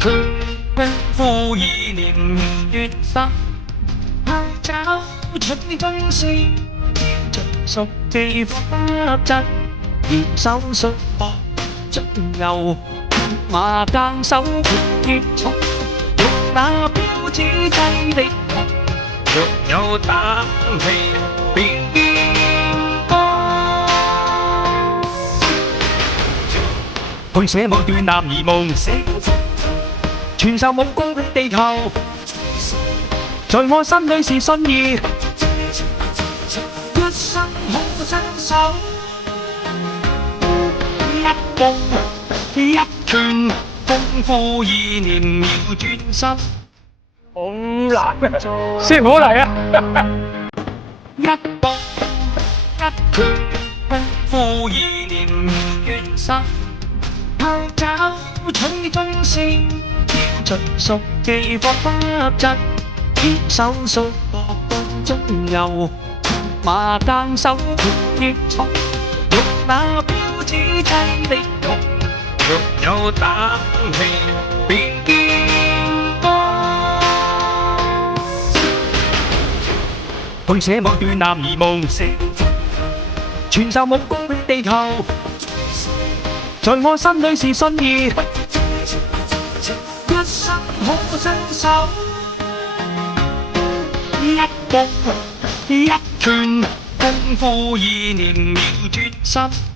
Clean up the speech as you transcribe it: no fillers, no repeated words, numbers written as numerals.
拳功夫意念越深，找取真絲，盡熟技法則，熱手術搏盡牛馬耕手結束，欲那標誌劑的痛，若有膽氣便去寫某段男兒夢，傳授武功的地球，在我心裏是信義，一生好身手，一步一拳，功夫意念妙轉身。好難啊！師傅嚟啊！一步一拳，功夫意念妙轉身。找取真絲，要盡熟技法則，熱手術搏盡牛馬耕手結束，欲那標誌劑的痛，若有膽氣便見光。去寫某段男兒夢，傳授武功的地球，在我心裏是信義，一生好身手，一步一拳，功夫意念妙轉身。